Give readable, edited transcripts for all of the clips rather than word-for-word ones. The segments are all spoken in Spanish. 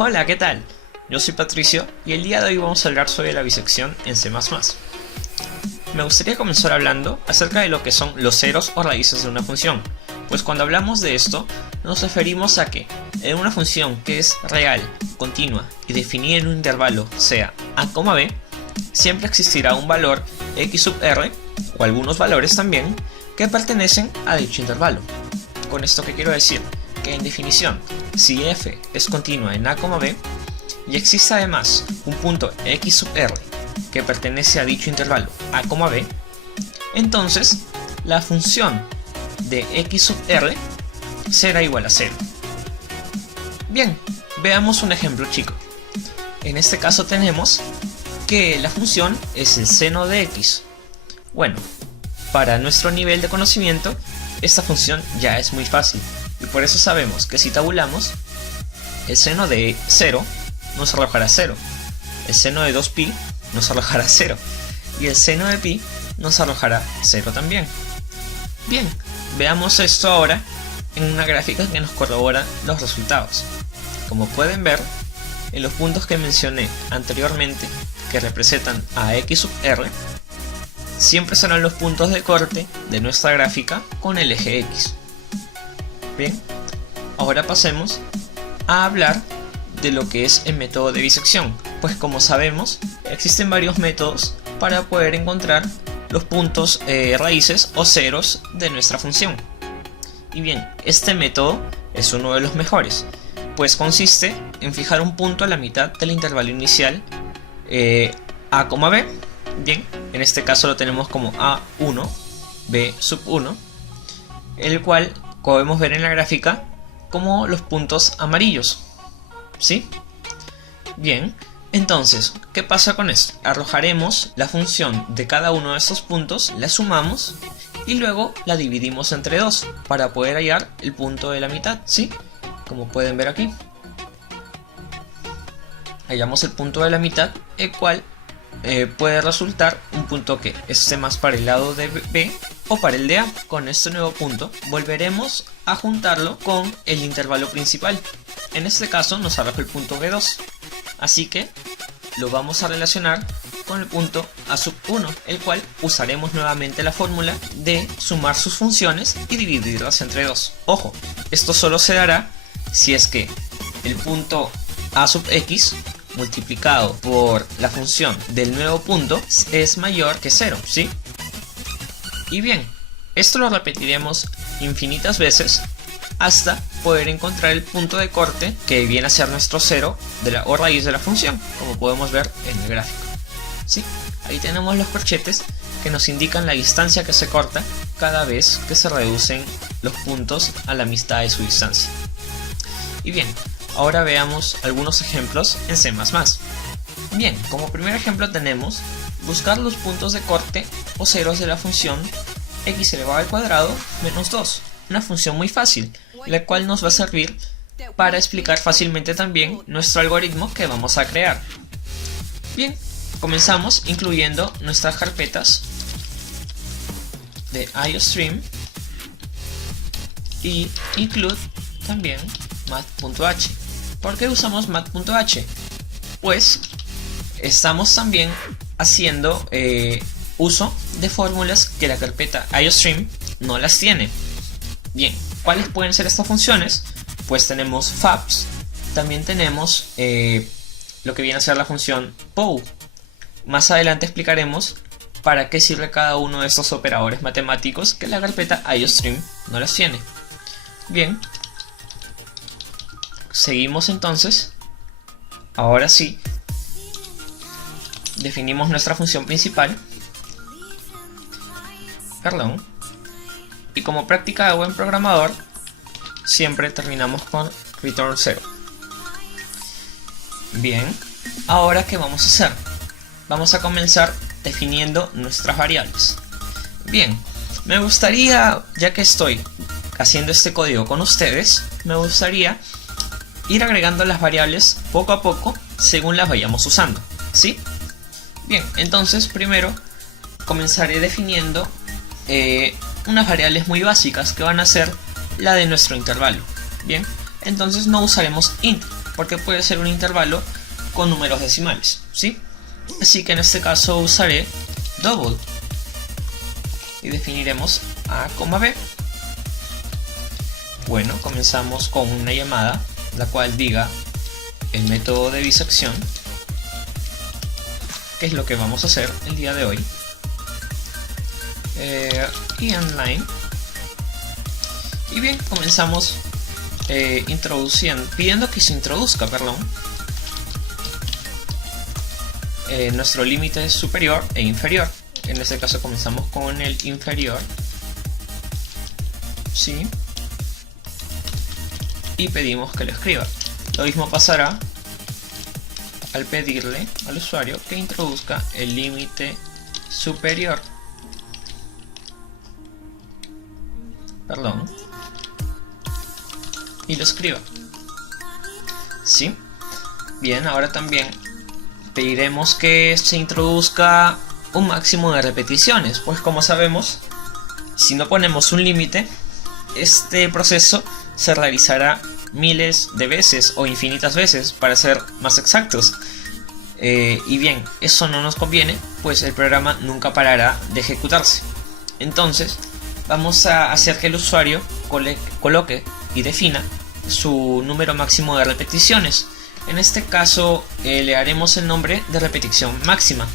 Hola, ¿qué tal? Yo soy Patricio y el día de hoy vamos a hablar sobre la bisección en C++. Me gustaría comenzar hablando acerca de lo que son los ceros o raíces de una función, pues cuando hablamos de esto nos referimos a que en una función que es real, continua y definida en un intervalo sea a, b, siempre existirá un valor x sub r o algunos valores también que pertenecen a dicho intervalo. ¿Con esto qué quiero decir? Que en definición, si f es continua en a, b y existe además un punto x sub r que pertenece a dicho intervalo a, b, entonces la función de x sub r será igual a 0. Bien, veamos un ejemplo chico. En este caso tenemos que la función es el seno de x. Bueno, para nuestro nivel de conocimiento, esta función ya es muy fácil y por eso sabemos que si tabulamos, el seno de 0 nos arrojará 0, el seno de 2pi nos arrojará 0 y el seno de pi nos arrojará 0 también. Bien, veamos esto ahora en una gráfica que nos corrobora los resultados. Como pueden ver, en los puntos que mencioné anteriormente que representan a x sub r, siempre serán los puntos de corte de nuestra gráfica con el eje x. Bien, ahora pasemos a hablar de lo que es el método de bisección, pues como sabemos existen varios métodos para poder encontrar los puntos raíces o ceros de nuestra función. Y bien, este método es uno de los mejores, pues consiste en fijar un punto a la mitad del intervalo inicial a, b. Bien, en este caso lo tenemos como a1, b sub 1, el cual podemos ver en la gráfica como los puntos amarillos, ¿sí? Bien, entonces, ¿qué pasa con esto? Arrojaremos la función de cada uno de estos puntos, la sumamos y luego la dividimos entre 2 para poder hallar el punto de la mitad, ¿sí? Como pueden ver aquí. Hallamos el punto de la mitad, el cual puede resultar un punto que esté más para el lado de B o para el de A. Con este nuevo punto volveremos a juntarlo con el intervalo principal. En este caso nos arroja el punto B2, así que lo vamos a relacionar con el punto A sub 1, el cual usaremos nuevamente la fórmula de sumar sus funciones y dividirlas entre 2. Ojo, esto solo se dará si es que el punto A sub x multiplicado por la función del nuevo punto es mayor que 0, ¿sí? Y bien, esto lo repetiremos infinitas veces hasta poder encontrar el punto de corte que viene a ser nuestro 0 o raíz de la función, como podemos ver en el gráfico, ¿sí? Ahí tenemos los corchetes que nos indican la distancia que se corta cada vez que se reducen los puntos a la mitad de su distancia. Y bien, ahora veamos algunos ejemplos en C++. Bien, como primer ejemplo tenemos buscar los puntos de corte o ceros de la función x elevado al cuadrado menos 2, una función muy fácil, la cual nos va a servir para explicar fácilmente también nuestro algoritmo que vamos a crear. Bien, comenzamos incluyendo nuestras carpetas de IOStream y include también math.h. ¿Por qué usamos math.h? Pues estamos también haciendo uso de fórmulas que la carpeta IOStream no las tiene. Bien, ¿cuáles pueden ser estas funciones? Pues tenemos fabs, también tenemos lo que viene a ser la función pow. Más adelante explicaremos para qué sirve cada uno de estos operadores matemáticos que la carpeta IOStream no las tiene. Bien, seguimos entonces. Ahora sí, definimos nuestra función principal. Y como práctica de buen programador, siempre terminamos con return 0. Bien, ahora ¿qué vamos a hacer? Vamos a comenzar definiendo nuestras variables. Bien, me gustaría, ya que estoy haciendo este código con ustedes, me gustaría ir agregando las variables poco a poco según las vayamos usando, ¿sí? Bien, entonces primero comenzaré definiendo unas variables muy básicas que van a ser la de nuestro intervalo. Bien, entonces no usaremos int, porque puede ser un intervalo con números decimales, ¿sí? Así que en este caso usaré double y definiremos A, B. Bueno, comenzamos con una llamada la cual diga el método de bisección, que es lo que vamos a hacer el día de hoy, y online. Y bien, comenzamos pidiendo que se introduzca, nuestro límite superior e inferior. En este caso comenzamos con el inferior, ¿sí? Y pedimos que lo escriba. Lo mismo pasará al pedirle al usuario que introduzca el límite superior. Y lo escriba. ¿Sí? Bien, ahora también pediremos que se introduzca un máximo de repeticiones, pues como sabemos, si no ponemos un límite, este proceso se realizará miles de veces o infinitas veces, para ser más exactos. Y bien, eso no nos conviene, pues el programa nunca parará de ejecutarse. Entonces vamos a hacer que el usuario coloque y defina su número máximo de repeticiones. En este caso le haremos el nombre de repetición máxima,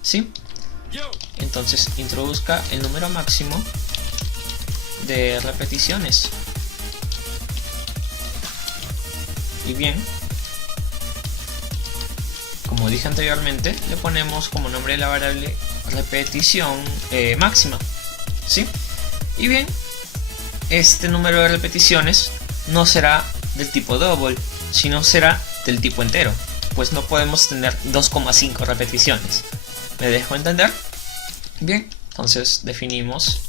¿sí? Entonces introduzca el número máximo de repeticiones. Y bien, como dije anteriormente, le ponemos como nombre de la variable repetición máxima, ¿sí? Y bien, este número de repeticiones no será del tipo double, sino será del tipo entero, pues no podemos tener 2,5 repeticiones. ¿Me dejo entender? Bien, entonces definimos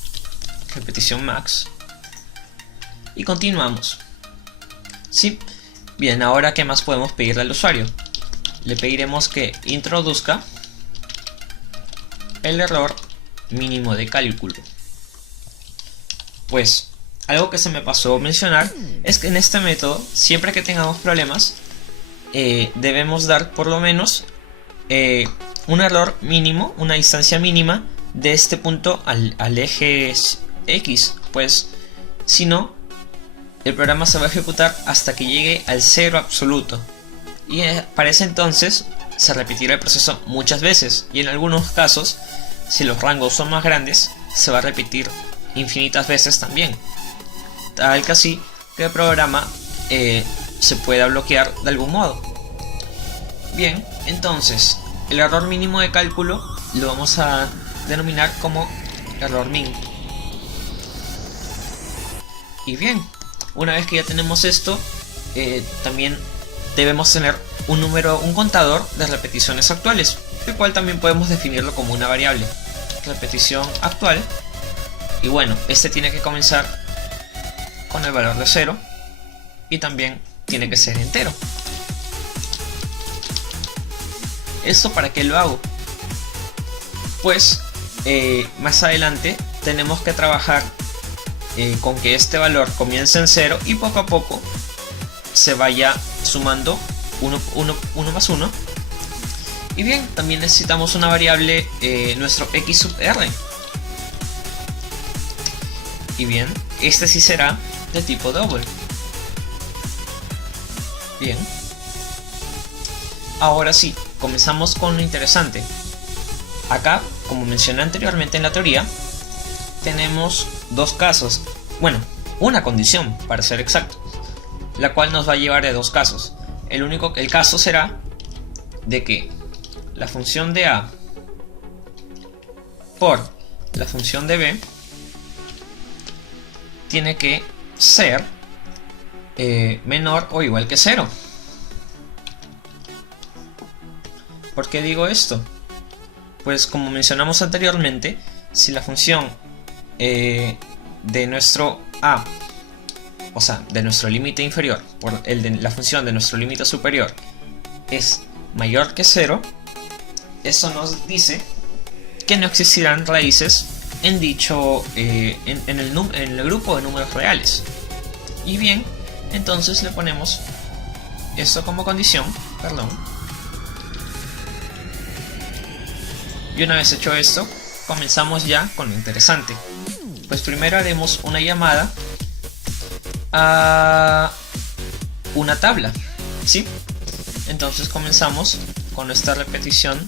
repetición max y continuamos, ¿sí? Bien, ahora ¿qué más podemos pedirle al usuario? Le pediremos que introduzca el error mínimo de cálculo. Pues algo que se me pasó mencionar es que en este método, siempre que tengamos problemas, debemos dar por lo menos un error mínimo, una distancia mínima de este punto al eje X, pues si no, el programa se va a ejecutar hasta que llegue al cero absoluto, y para ese entonces se repetirá el proceso muchas veces, y en algunos casos, si los rangos son más grandes, se va a repetir infinitas veces también, tal que así que el programa se pueda bloquear de algún modo. Bien, entonces el error mínimo de cálculo lo vamos a denominar como error min. Y bien, una vez que ya tenemos esto, también debemos tener un contador de repeticiones actuales, el cual también podemos definirlo como una variable, repetición actual. Y bueno, este tiene que comenzar con el valor de 0 y también tiene que ser entero. ¿Esto para qué lo hago? Pues más adelante tenemos que trabajar con que este valor comience en 0 y poco a poco se vaya sumando 1 más 1. Y bien, también necesitamos una variable, nuestro x sub r. Y bien, este sí será de tipo double. Bien, ahora sí, comenzamos con lo interesante. Acá, como mencioné anteriormente en la teoría, tenemos dos casos, bueno, una condición para ser exactos, la cual nos va a llevar a dos casos. El caso será de que la función de A por la función de B tiene que ser menor o igual que 0. ¿Por qué digo esto? Pues como mencionamos anteriormente, si la función de nuestro A, o sea, de nuestro límite inferior, por el de la función de nuestro límite superior, es mayor que 0, eso nos dice que no existirán raíces en dicho en el grupo de números reales. Y bien, entonces le ponemos esto como condición, perdón. Y una vez hecho esto, comenzamos ya con lo interesante. Pues primero haremos una llamada a una tabla, ¿sí? Entonces comenzamos con nuestra repetición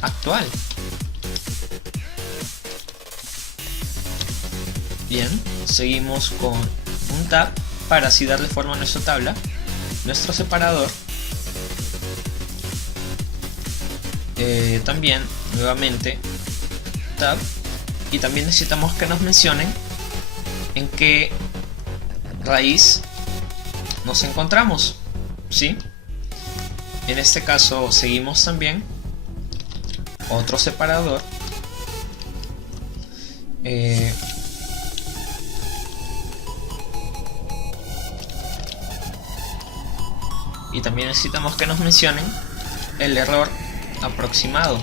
actual. Bien, seguimos con un tab para así darle forma a nuestra tabla, nuestro separador. También nuevamente tab, y también necesitamos que nos mencionen en qué raíz nos encontramos, ¿sí? En este caso seguimos también otro separador, y también necesitamos que nos mencionen el error aproximado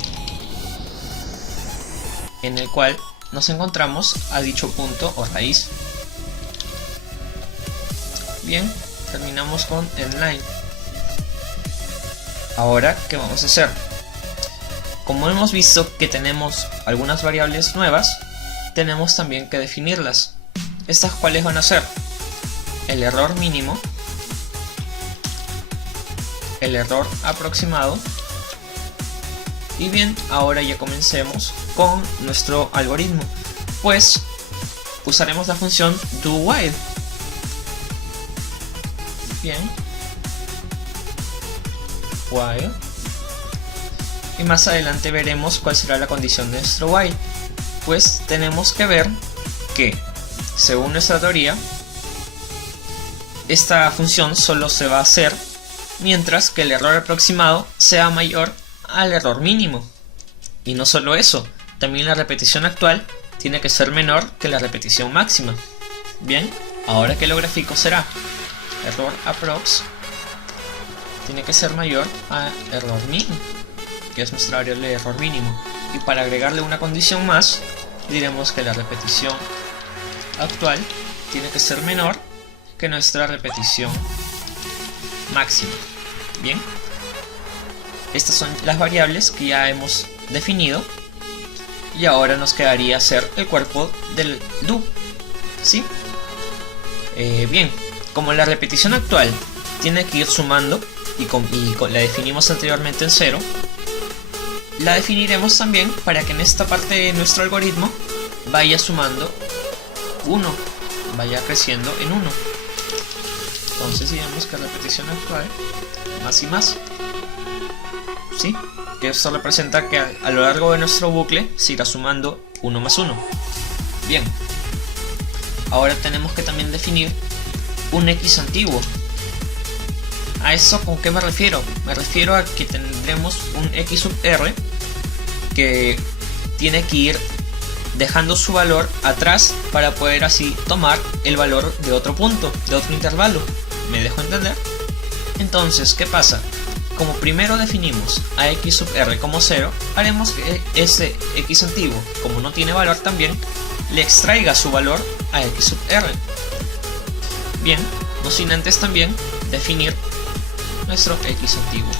en el cual nos encontramos a dicho punto o raíz. Bien, terminamos con endLine. Ahora, ¿qué vamos a hacer? Como hemos visto que tenemos algunas variables nuevas, tenemos también que definirlas. ¿Estas cuáles van a ser? El error mínimo, el error aproximado. Y bien, ahora ya comencemos con nuestro algoritmo, pues usaremos la función doWhile. Bien, while, y más adelante veremos cuál será la condición de nuestro while. Pues tenemos que ver que, según nuestra teoría, esta función solo se va a hacer mientras que el error aproximado sea mayor al error mínimo. Y no solo eso, también la repetición actual tiene que ser menor que la repetición máxima. Bien, ahora que lo gráfico será error aprox tiene que ser mayor a error min, que es nuestra variable de error mínimo. Y para agregarle una condición más, diremos que la repetición actual tiene que ser menor que nuestra repetición máxima. Bien, estas son las variables que ya hemos definido, y ahora nos quedaría hacer el cuerpo del do, ¿sí? Bien, como la repetición actual tiene que ir sumando y la definimos anteriormente en 0, la definiremos también para que en esta parte de nuestro algoritmo vaya sumando 1, vaya creciendo en 1. Entonces diremos que repetición actual más y más, ¿sí? Que esto representa que a lo largo de nuestro bucle se irá sumando 1 más 1. Bien, ahora tenemos que también definir un X antiguo. ¿A eso con qué me refiero? Me refiero a que tendremos un X sub R que tiene que ir dejando su valor atrás para poder así tomar el valor de otro punto, de otro intervalo. ¿Me dejo entender? Entonces, ¿qué pasa? Como primero definimos a X sub R como 0, haremos que este X antiguo, como no tiene valor también, le extraiga su valor a X sub R. Bien, no sin antes también definir nuestro X antiguo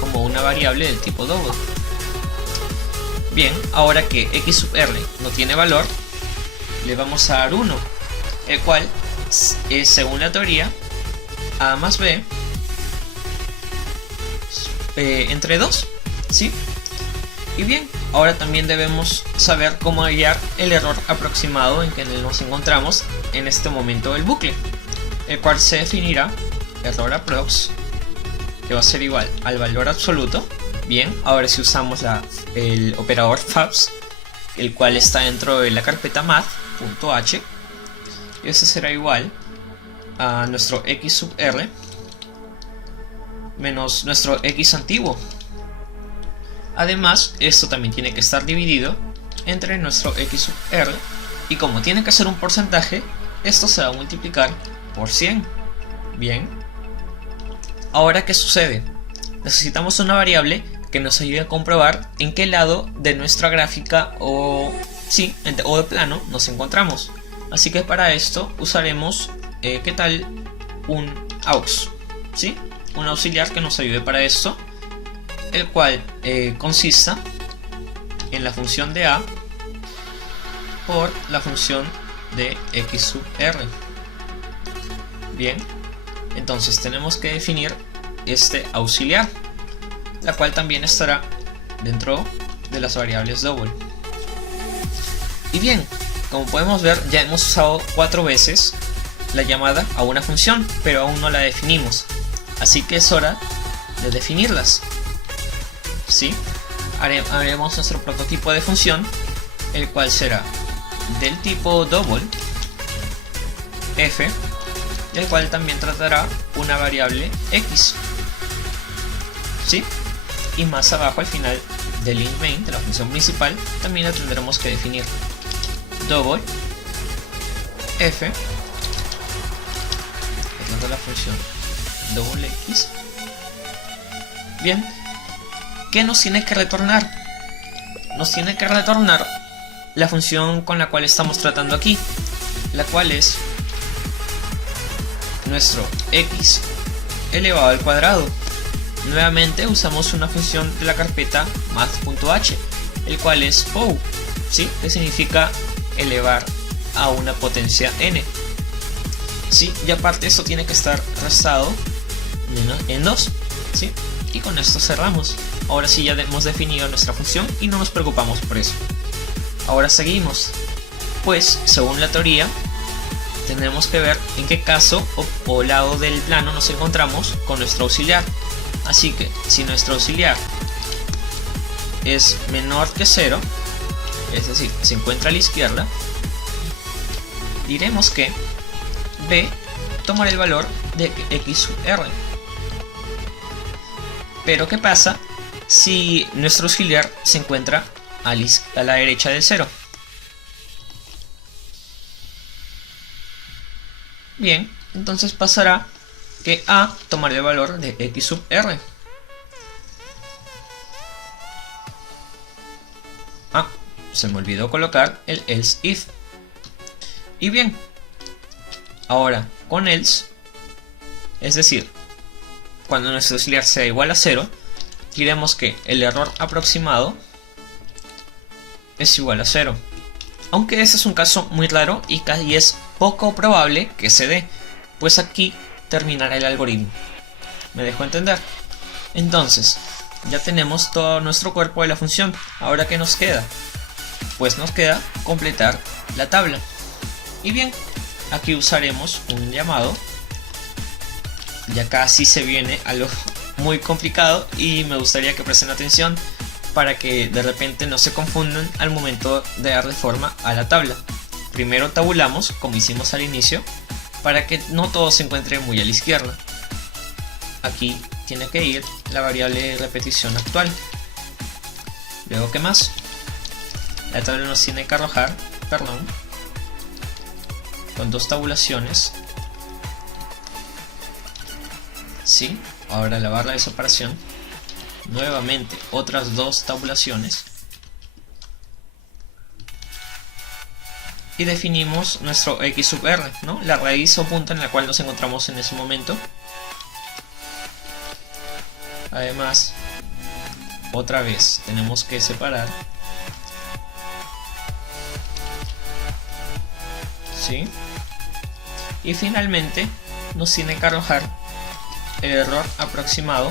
como una variable del tipo double. Bien, ahora que X sub R no tiene valor, le vamos a dar 1, el cual es, según la teoría, A más B entre 2, ¿sí? Y bien, ahora también debemos saber cómo hallar el error aproximado en que nos encontramos en este momento del bucle, el cual se definirá error aprox, que va a ser igual al valor absoluto. Bien, ahora si usamos el operador fabs, el cual está dentro de la carpeta math.h, y ese será igual a nuestro X sub R menos nuestro X antiguo. Además, esto también tiene que estar dividido entre nuestro X sub R, y como tiene que ser un porcentaje, esto se va a multiplicar por 100. Bien, ahora ¿qué sucede? Necesitamos una variable que nos ayude a comprobar en qué lado de nuestra gráfica o de plano nos encontramos. Así que para esto usaremos ¿qué tal un aux, ¿sí? Un auxiliar que nos ayude para esto, el cual consista en la función de a por la función de x sub r. Bien, entonces tenemos que definir este auxiliar, la cual también estará dentro de las variables double. Y bien, como podemos ver, ya hemos usado 4 veces la llamada a una función, pero aún no la definimos, así que es hora de definirlas. ¿Sí? Haremos nuestro prototipo de función, el cual será del tipo double f, el cual también tratará una variable x. ¿Sí? Y más abajo, al final del int main, de la función principal, también la tendremos que definir. Double f, de la función double x. Bien, ¿qué nos tiene que retornar? Nos tiene que retornar la función con la cual estamos tratando aquí, la cual es nuestro x elevado al cuadrado. Nuevamente usamos una función de la carpeta math.h, el cual es pow, ¿sí? Que significa elevar a una potencia n. ¿Sí? Y aparte esto tiene que estar restado en 2, ¿sí? Y con esto cerramos. Ahora sí ya hemos definido nuestra función y no nos preocupamos por eso. Ahora seguimos, pues según la teoría tendremos que ver en qué caso o lado del plano nos encontramos con nuestro auxiliar. Así que si nuestro auxiliar es menor que 0, es decir, se encuentra a la izquierda, diremos que b tomará el valor de x sub r. Pero ¿qué pasa si nuestro auxiliar se encuentra a la derecha del 0? Bien, entonces pasará que a tomará el valor de x sub r. Se me olvidó colocar el else if. Y bien, ahora con else, es decir, cuando nuestro auxiliar sea igual a 0, diremos que el error aproximado es igual a 0. Aunque este es un caso muy raro y es poco probable que se dé, pues aquí terminará el algoritmo. ¿Me dejo entender? Entonces, ya tenemos todo nuestro cuerpo de la función. Ahora, ¿qué nos queda? Pues nos queda completar la tabla. Y bien, aquí usaremos un llamado. Ya casi se viene algo muy complicado y me gustaría que presten atención para que de repente no se confundan al momento de darle forma a la tabla. Primero tabulamos, como hicimos al inicio, para que no todo se encuentre muy a la izquierda. Aquí tiene que ir la variable de repetición actual. Luego, ¿qué más? La tabla nos tiene que arrojar, con 2 tabulaciones. ¿Sí? Ahora la barra de separación. Nuevamente otras 2 tabulaciones. Y definimos nuestro x sub r, ¿no? La raíz o punto en la cual nos encontramos en ese momento. Además, otra vez tenemos que separar. ¿Sí? Y finalmente nos tiene que arrojar el error aproximado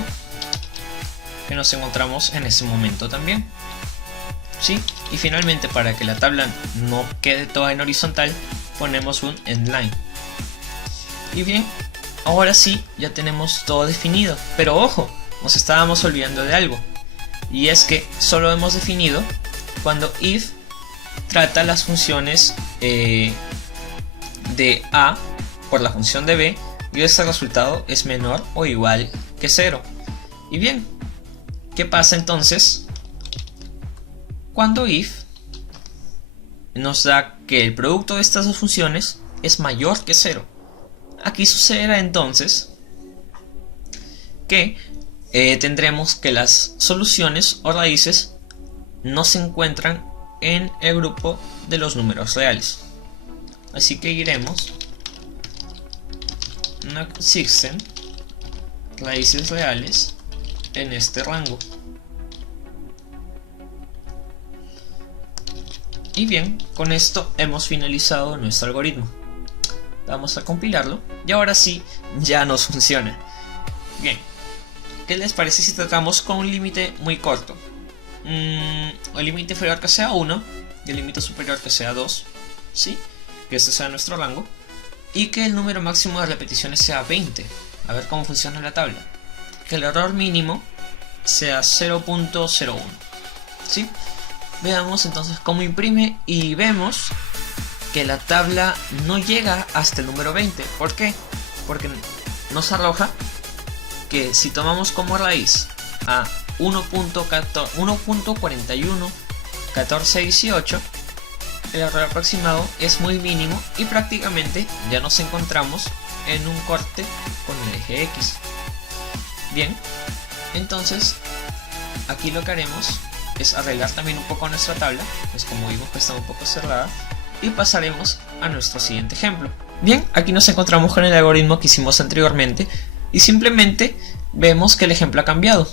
que nos encontramos en ese momento también. ¿Sí? Y finalmente, para que la tabla no quede toda en horizontal, ponemos un endline. Y bien, ahora sí ya tenemos todo definido, pero ojo, nos estábamos olvidando de algo, y es que solo hemos definido cuando if trata las funciones de a por la función de b y este resultado es menor o igual que 0. Y bien, ¿qué pasa entonces cuando if nos da que el producto de estas dos funciones es mayor que 0? Aquí sucederá entonces que tendremos que las soluciones o raíces no se encuentran en el grupo de los números reales. Así que iremos no existen raíces reales en este rango. Y bien, con esto hemos finalizado nuestro algoritmo. Vamos a compilarlo y ahora sí, ya nos funciona. Bien, ¿qué les parece si tratamos con un límite muy corto? El límite inferior que sea 1 y el límite superior que sea 2, ¿sí? Que este sea nuestro rango. Y que el número máximo de repeticiones sea 20. A ver cómo funciona la tabla. Que el error mínimo sea 0.01, ¿sí? Veamos entonces cómo imprime y vemos que la tabla no llega hasta el número 20. ¿Por qué? Porque nos arroja que si tomamos como raíz a 1.41, 14, 18, el error aproximado es muy mínimo y prácticamente ya nos encontramos en un corte con el eje X. Bien, entonces aquí lo que haremos es arreglar también un poco nuestra tabla, pues como vimos que está un poco cerrada, y pasaremos a nuestro siguiente ejemplo. Bien, aquí nos encontramos con el algoritmo que hicimos anteriormente y simplemente vemos que el ejemplo ha cambiado.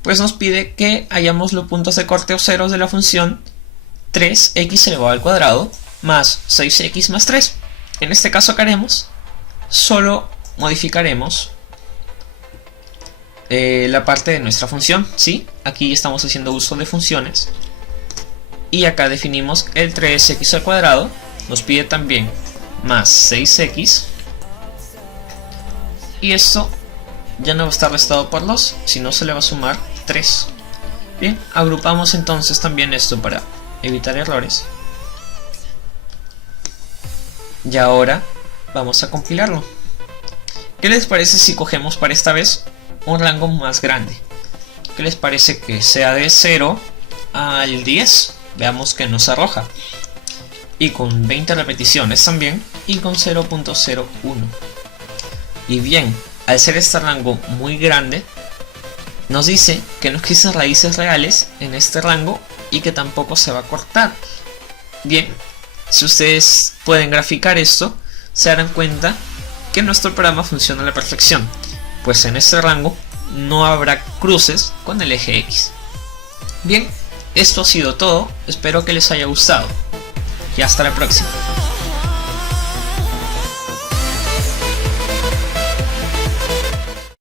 Pues nos pide que hallamos los puntos de corte o ceros de la función 3x elevado al cuadrado más 6x más 3. En este caso, ¿qué haremos? Solo modificaremos la parte de nuestra función, ¿sí? Aquí estamos haciendo uso de funciones y acá definimos el 3x al cuadrado. Nos pide también más 6x y esto ya no va a estar restado por 2, sino se le va a sumar 3. Bien, agrupamos entonces también esto para evitar errores. Y ahora vamos a compilarlo. ¿Qué les parece si cogemos para esta vez un rango más grande? ¿Qué les parece que sea de 0 al 10? Veamos que nos arroja. Y con 20 repeticiones también. Y con 0.01. Y bien, al ser este rango muy grande, nos dice que no existen raíces reales en este rango y que tampoco se va a cortar. Bien, si ustedes pueden graficar esto, se darán cuenta que nuestro programa funciona a la perfección, pues en este rango no habrá cruces con el eje X. Bien, esto ha sido todo, espero que les haya gustado y hasta la próxima.